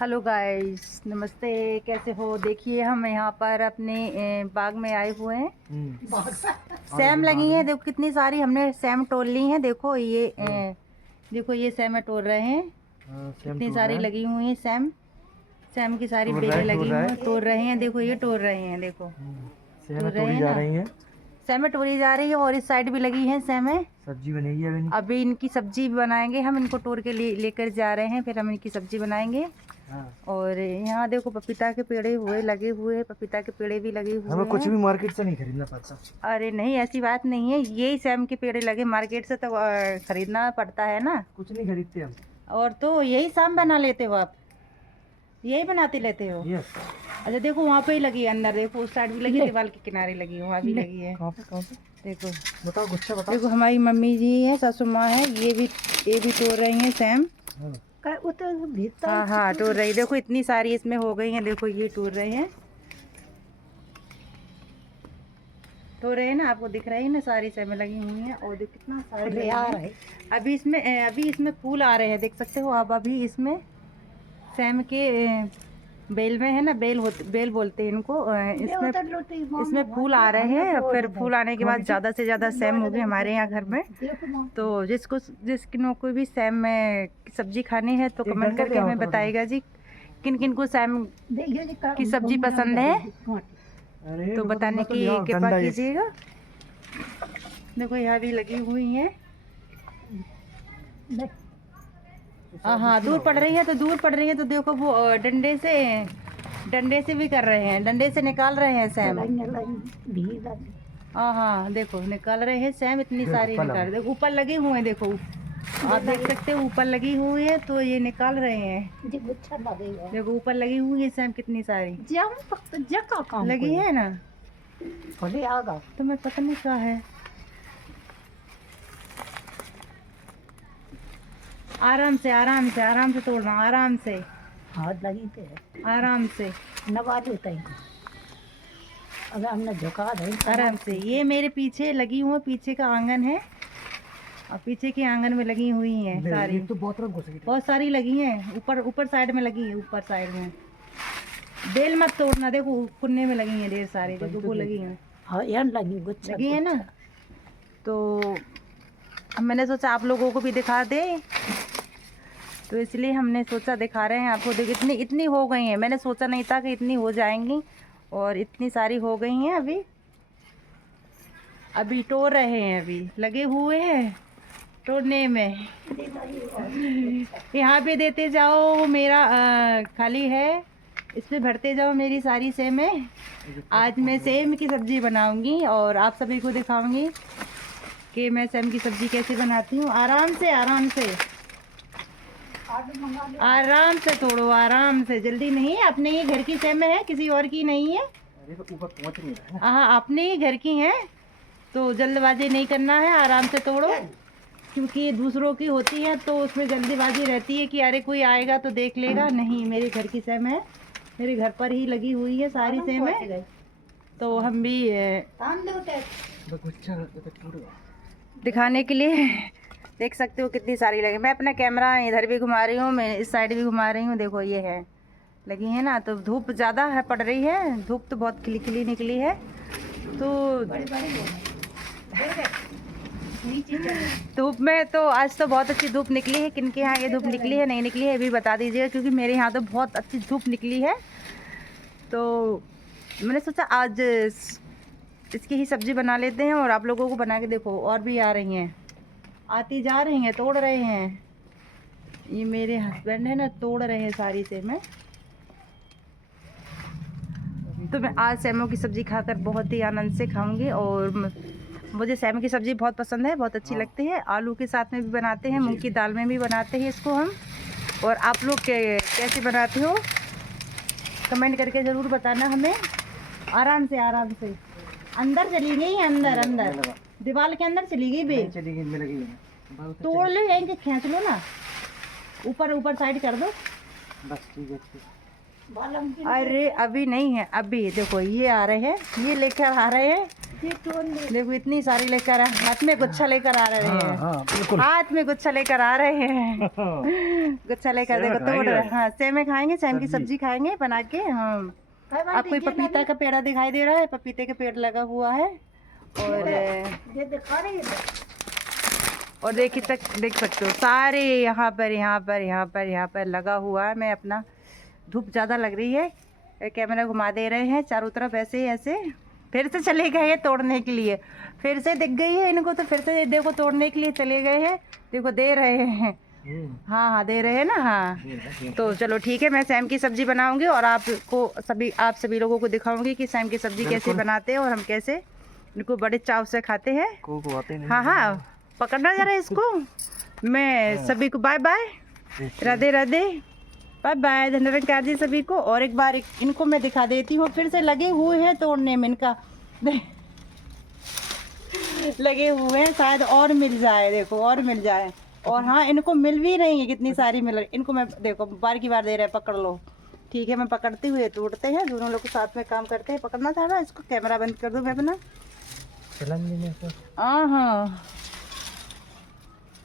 Hello guys, नमस्ते। कैसे हो? देखिए हम यहाँ पर अपने बाग में आए हुए हैं। सैम लगी हैं, देखो कितनी सारी हमने सैम तोड़ ली हैं। देखो ये देखो ये सैम तोड़ रहे हैं। कितनी सारी लगी हुई हैं सैम। सैम की सारी बेलें लगी हुई हैं, तोड़ रहे हैं। देखो ये तोड़ रहे हैं, देखो तोड़ रहे हैं ना। सैम तोड़ी जा रही है और इस साइड भी लगी है सैम। सब्जी बनेगी अभी इनकी सब्जी बनाएंगे हम। इनको तोड़ के लेकर जा रहे हैं, फिर हम इनकी सब्जी बनाएंगे। और यहाँ देखो पपीता के पेड़े हुए लगे हुए, पपीता के पेड़े भी लगे हुए हमें कुछ हैं। भी मार्केट से नहीं खरीदना पड़ता। अरे नहीं, ऐसी बात नहीं है। यही सैम के पेड़े लगे, मार्केट से तो खरीदना पड़ता है ना। कुछ नहीं खरीदते हम। और तो यही सैम बना लेते हो आप? यही बनाते लेते हो? यस। अच्छा देखो वहाँ पे ही लगी है, अंदर देखो उस साइड भी लगी, दीवार के किनारे लगी, वहाँ भी लगी है। कहाँ पे? देखो बताओ, गुच्छा बताओ। देखो हमारी मम्मी जी है, सासू माँ है, ये भी तोड़ रही हैं सैम। हाँ तोड़ रही। देखो इतनी सारी इसमें हो गई हैं। देखो ये तोड़ रहे हैं, तोड़ रहे हैं ना। आपको दिख रही है ना, सारी सैम लगी हुई हैं। और देखो कितना सारे आ रहा है। अभी इसमें फूल आ रहे हैं, देख सकते हो आप। अभी इसमें सैम के बेल में है ना, बेल बोलते हैं इनको। इसमें फूल आ रहे हैं। फिर फूल आने के बाद ज़्यादा से ज़्यादा सैम होगी हमारे यहाँ घर में। तो जिसको कोई भी सैम में सब्जी खानी है तो कमेंट करके हमें बताइएगा जी, किन किन को सैम की सब्जी पसंद है, तो बताने की कृपा कीजिएगा। देखो यहाँ भी लगी हुई हैं। हाँ दूर पड़ रही है तो देखो वो डंडे से भी कर रहे हैं, डंडे से निकाल रहे हैं सैम। हाँ देखो निकाल रहे हैं सैम, इतनी सारी निकाल। देखो ऊपर लगे हुए हैं, देखो आप देख सकते हो ऊपर लगी हुई है, तो ये निकाल रहे हैं। देखो ऊपर लगी हुई है सैम, कितनी सारी लगी है ना। तुम्हें पता नहीं क्या है। आराम से तोड़ना, आराम से हाथ लगी थे, आराम से नवाज होता है। अगर हमने झुका दे आराम से। ये मेरे पीछे लगी हुई, पीछे का आंगन है और पीछे के आंगन में लगी हुई हैं सारी। तो बहुत सारी लगी हैं। ऊपर साइड में लगी है, ऊपर साइड में। बेल मत तोड़ना, देखो कुन्ने में लगी हैं ढेर सारी। देखो वो लगी हैं, हाँ यार लगी है ना। तो मैंने सोचा आप लोगों को भी दिखा दे, तो इसलिए हमने सोचा दिखा रहे हैं आपको। देखो इतनी हो गई हैं, मैंने सोचा नहीं था कि इतनी हो जाएंगी, और इतनी सारी हो गई हैं। अभी तोड़ रहे हैं, अभी लगे हुए हैं तोड़ने में। यहाँ पे देते जाओ, मेरा खाली है, इसमें भरते जाओ मेरी सारी सेमें। आज मैं सेम की सब्जी बनाऊंगी और आप सभी को दिखाऊंगी कि मैं सैम की सब्जी कैसे बनाती हूँ। आराम से तोड़ो, आराम से, जल्दी नहीं है। अपने ही घर की सैम है, किसी और की नहीं है। ऊपर पहुंच नहीं रहा है। हाँ अपने ही घर की है, तो जल्दबाजी नहीं करना है, आराम से तोड़ो। क्योंकि दूसरों की होती है तो उसमें जल्दीबाजी रहती है कि अरे कोई आएगा तो देख लेगा। नहीं, मेरे घर की सैम है, मेरे घर पर ही लगी हुई है सारी सैम है। तो हम भी दिखाने के लिए देख सकते हो कितनी सारी लगी। मैं अपना कैमरा इधर भी घुमा रही हूँ, मैं इस साइड भी घुमा रही हूँ। देखो ये है लगी है ना। तो धूप ज़्यादा है, पड़ रही है धूप, तो बहुत खिली निकली है। तो धूप में तो आज तो बहुत अच्छी धूप निकली है। किनके यहाँ ये धूप निकली है, नहीं निकली है, भी बता दीजिएगा, क्योंकि मेरे यहाँ तो बहुत अच्छी धूप निकली है। तो मैंने सोचा आज इसकी ही सब्जी बना लेते हैं और आप लोगों को बना के। देखो और भी आ रही हैं, आती जा रही हैं, तोड़ रहे हैं। ये मेरे हस्बैंड है ना, तोड़ रहे हैं सारी सेमें। तो मैं आज सैमों की सब्ज़ी खाकर बहुत ही आनंद से खाऊंगी। और मुझे सैम की सब्ज़ी बहुत पसंद है, बहुत अच्छी लगती है। आलू के साथ में भी बनाते हैं, मूंग की दाल में भी बनाते हैं इसको हम। और आप लोग कैसे बनाते हो कमेंट करके ज़रूर बताना हमें। आराम से अंदर चली गई, अंदर दीवार के अंदर चली गई बेल। तोड़ लो, यहीं से खींच लो ना, ऊपर साइड कर दो बस। ठीक है। अरे अभी नहीं है, अभी देखो ये आ रहे हैं, ये लेकर आ रहे हैं। देखो इतनी सारी लेकर हाथ में गुच्छा लेकर आ रहे हैं। हाँ बिल्कुल। हाथ में गुच्छा लेकर आ रहे हैं। गुच्छा लेकर देखो तोड़ रहे हैं। हाँ सेमे खाएंगे, सेम की सब्जी खाएंगे बना के। हम आपको ये पपीता का पेड़ दिखाई दे रहा है, पपीते के पेड़ लगा हुआ है। और देख सकते हो सारे यहाँ पर लगा हुआ है। मैं अपना धूप ज़्यादा लग रही है, कैमरा घुमा दे रहे हैं चारों तरफ ऐसे ऐसे। फिर से चले गए हैं तोड़ने के लिए, फिर से दिख गई है इनको तो फिर से देखो तोड़ने के लिए चले गए हैं। देखो दे रहे हैं, हाँ दे रहे हैं ना। हाँ तो चलो ठीक है, मैं सैम की सब्जी बनाऊंगी और आप सभी लोगों को दिखाऊंगी कि सैम की सब्जी कैसे बनाते हैं और हम कैसे इनको बड़े चाव से खाते हैं। हाँ पकड़ना जरा इसको। मैं सभी को bye bye, Radhe Radhe, bye bye, धन्यवाद जी सभी को। और एक बार इनको मैं दिखा देती हूँ, फिर से लगे हुए हैं तोड़ने में, इनका लगे हुए हैं, शायद और मिल जाए। देखो और मिल जाए। और हाँ इनको मिल भी रही है, कितनी सारी मिल रही। इनको मैं देखो बार की बार दे रहे हैं, पकड़ लो। ठीक है मैं पकड़ते हुए तोड़ते हैं, दोनों लोग साथ में काम करते हैं। पकड़ना था ना इसको, कैमरा बंद कर दूँ मैं अपना। हाँ